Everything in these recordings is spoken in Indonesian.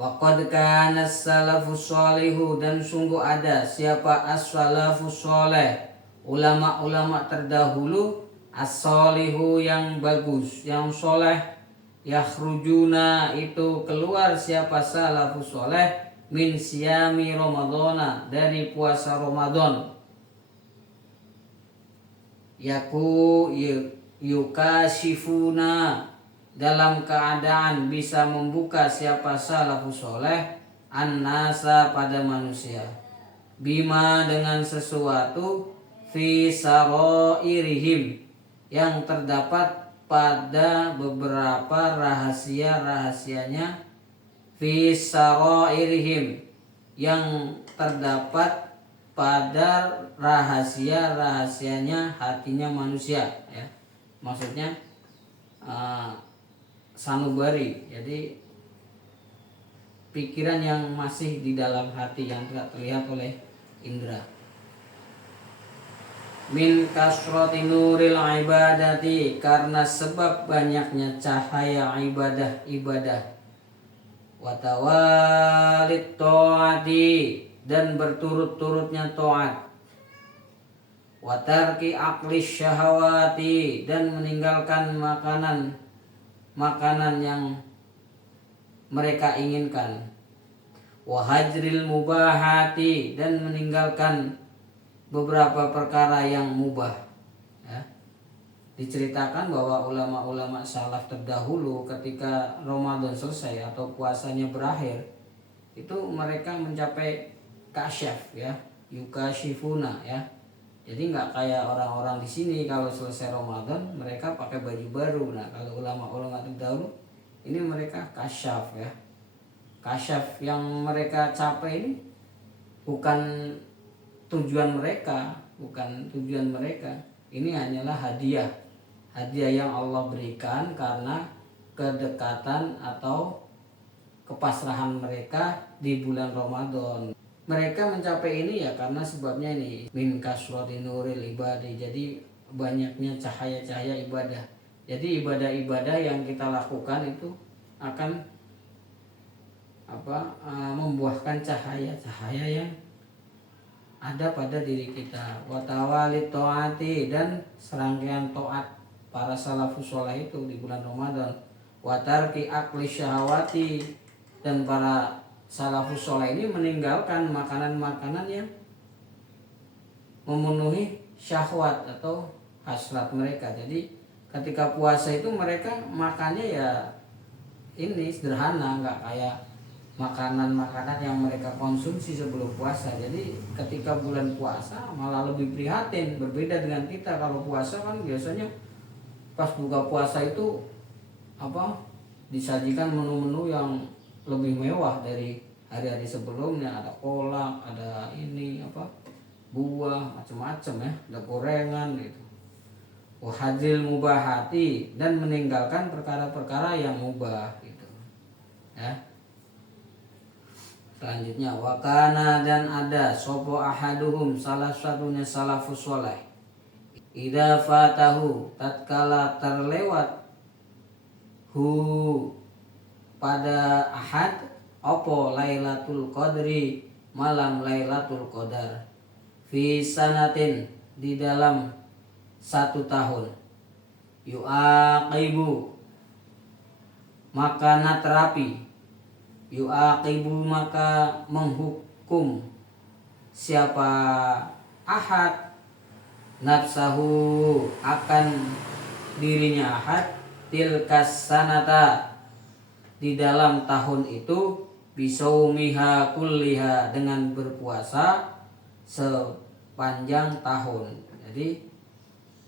Wa qad kana as-salafus shalihu, dan sungguh ada siapa as-salafus shalih, ulama-ulama terdahulu, as-shalihu yang bagus, yang soleh, yakhrujuna itu keluar siapa salafus shalih min siyami ramadhana, dari puasa Ramadan, yukashifuna, dalam keadaan bisa membuka siapa salafus soleh an-nasa, pada manusia, bima, dengan sesuatu, fi sarairihim, yang terdapat pada beberapa rahasia-rahasianya, fi sarairihim, yang terdapat pada rahasia-rahasianya hatinya manusia, ya. Maksudnya sanubari, jadi pikiran yang masih di dalam hati yang tidak terlihat oleh indera. Min kasrati nuril ibadati, karena sebab banyaknya cahaya ibadah, watawalit taati, dan berturut-turutnya taat, watarki akli syahawati, dan meninggalkan makanan yang mereka inginkan, wahajril mubahati, dan meninggalkan beberapa perkara yang mubah, ya. Diceritakan bahwa ulama-ulama salaf terdahulu ketika Ramadan selesai atau puasanya berakhir, itu mereka mencapai kasyaf, ya, yukashifuna, ya. Jadi nggak kayak orang-orang di sini kalau selesai Ramadan mereka pakai baju baru. Nah, kalau ulama-ulama terdahulu ini mereka kasyaf, ya. Kasyaf yang mereka capai ini bukan tujuan mereka. Ini hanyalah hadiah yang Allah berikan karena kedekatan atau kepasrahan mereka di bulan Ramadan. Mereka mencapai ini ya karena sebabnya ini, min kasrati nuril ibadi, jadi banyaknya cahaya-cahaya ibadah. Jadi ibadah-ibadah yang kita lakukan itu akan membuahkan cahaya-cahaya yang ada pada diri kita. Watawalit taati, dan serangkaian taat para salafus shalih itu di bulan Ramadan. Watarki akli syahawati, dan para salafus shalih ini meninggalkan makanan-makanan yang memenuhi syahwat atau hasrat mereka. Jadi ketika puasa itu mereka makannya ya ini sederhana, nggak kayak makanan-makanan yang mereka konsumsi sebelum puasa. Jadi ketika bulan puasa malah lebih prihatin, berbeda dengan kita. Kalau puasa kan biasanya pas buka puasa itu disajikan menu-menu yang lebih mewah dari hari-hari sebelumnya. Ada kolak, ada ini buah, macam-macam, ya, ada gorengan gitu. Wahadil mubahati, dan meninggalkan perkara-perkara yang mubah gitu, ya. Selanjutnya, wakana, dan ada sopo ahaduhum, salah satunya salafus shalih, idza fatahu, tatkala terlewat pada ahad opo lailatul qadri, malam lailatul qadar, fi sanatin, di dalam 1 tahun, yuaqibu, maka naterapi, yuaqibu, maka menghukum siapa ahad, nafsahu, akan dirinya ahad, tilkas sanata, di dalam tahun itu, bisaumiha kulliha, dengan berpuasa sepanjang tahun. Jadi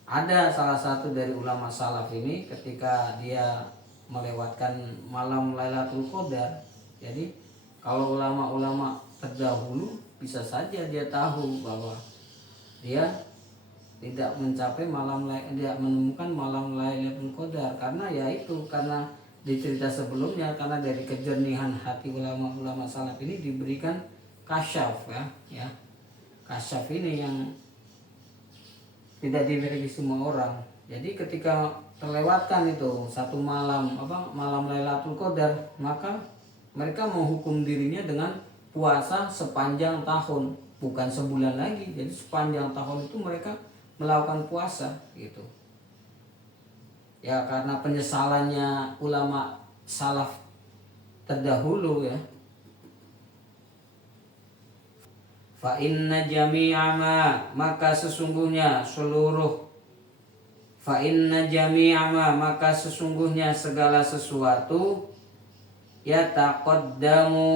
ada salah satu dari ulama salaf ini ketika dia melewatkan malam Lailatul Qadar. Jadi kalau ulama-ulama terdahulu bisa saja dia tahu bahwa dia tidak mencapai tidak menemukan malam Lailatul Qadar, karena karena di cerita sebelumnya, karena dari kejernihan hati ulama-ulama salaf ini diberikan kasyaf, ya. Kasyaf ini yang tidak dimiliki semua orang. Jadi ketika terlewatkan itu satu malam Lailatul Qadar, maka mereka menghukum dirinya dengan puasa sepanjang tahun, bukan sebulan lagi. Jadi sepanjang tahun itu mereka melakukan puasa gitu. Ya karena penyesalannya ulama salaf terdahulu ya. Fa inna jami'a maka sesungguhnya maka sesungguhnya segala sesuatu yataqaddamu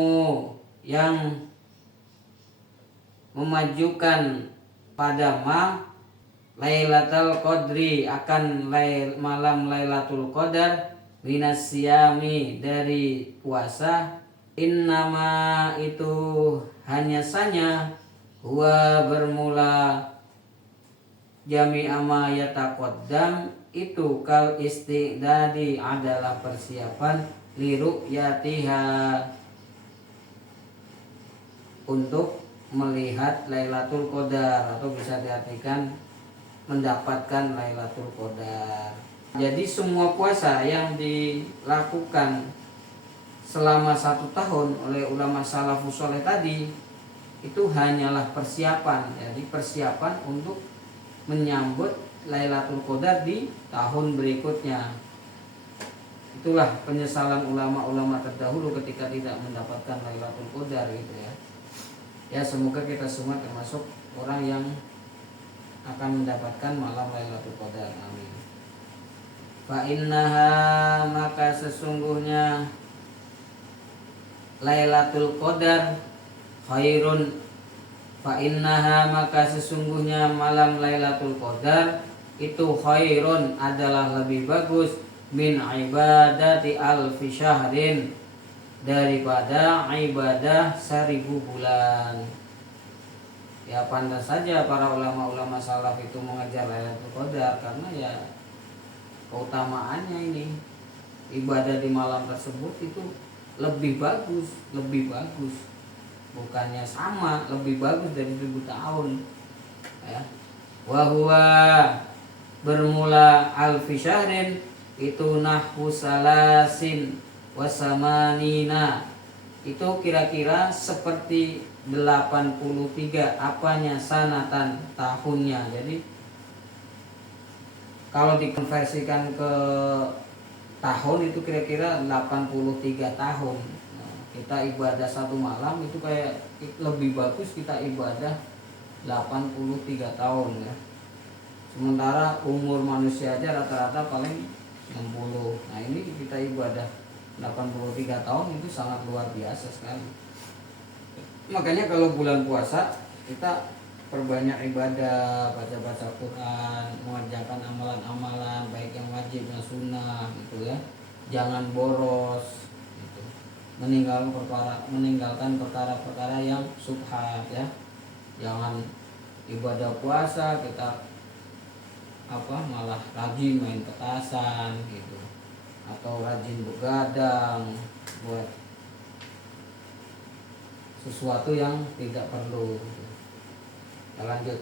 yang memajukan pada Lailatul Qadri akan malam Lailatul Qadar minasyami dari puasa, innama itu hanya saja huwa bermula jami'a ma yataqaddam itu kal istidadi adalah persiapan liru'yatiha untuk melihat Lailatul Qadar, atau bisa diartikan mendapatkan Lailatul Qadar. Jadi semua puasa yang dilakukan selama 1 tahun oleh ulama salafus saleh tadi itu hanyalah persiapan. Jadi persiapan untuk menyambut Lailatul Qadar di tahun berikutnya. Itulah penyesalan ulama-ulama terdahulu ketika tidak mendapatkan Lailatul Qadar gitu ya. Ya semoga kita semua termasuk orang yang akan mendapatkan malam Lailatul Qadar. Amin. Fa innaha maka sesungguhnya Lailatul Qadar khairun. Fa innaha maka sesungguhnya malam Lailatul Qadar itu khairun adalah lebih bagus min ibadati alfi syahrin daripada ibadah 1000 bulan. Ya pantas saja para ulama-ulama salaf itu mengejar Lailatul Qadar karena ya keutamaannya ini ibadah di malam tersebut itu lebih bagus, bukannya sama, lebih bagus dari 1000 tahun ya. Wa huwa bermula alfi syahrin itu nahwu salasin wasamanina, itu kira-kira seperti 83 apanya sanatan tahunnya. Jadi kalau dikonversikan ke tahun itu kira-kira 83 tahun. Nah, kita ibadah 1 malam itu kayak lebih bagus kita ibadah 83 tahun ya. Sementara umur manusia aja rata-rata paling 60. Nah ini kita ibadah 83 tahun itu sangat luar biasa sekali. Makanya kalau bulan puasa kita perbanyak ibadah, baca-baca Quran, mengerjakan amalan-amalan baik yang wajib yang sunnah gitu ya. Jangan boros gitu. Meninggalkan perkara-perkara yang subhat ya. Jangan ibadah puasa kita malah rajin main petasan gitu, atau rajin begadang buat sesuatu yang tidak perlu. Kita lanjut.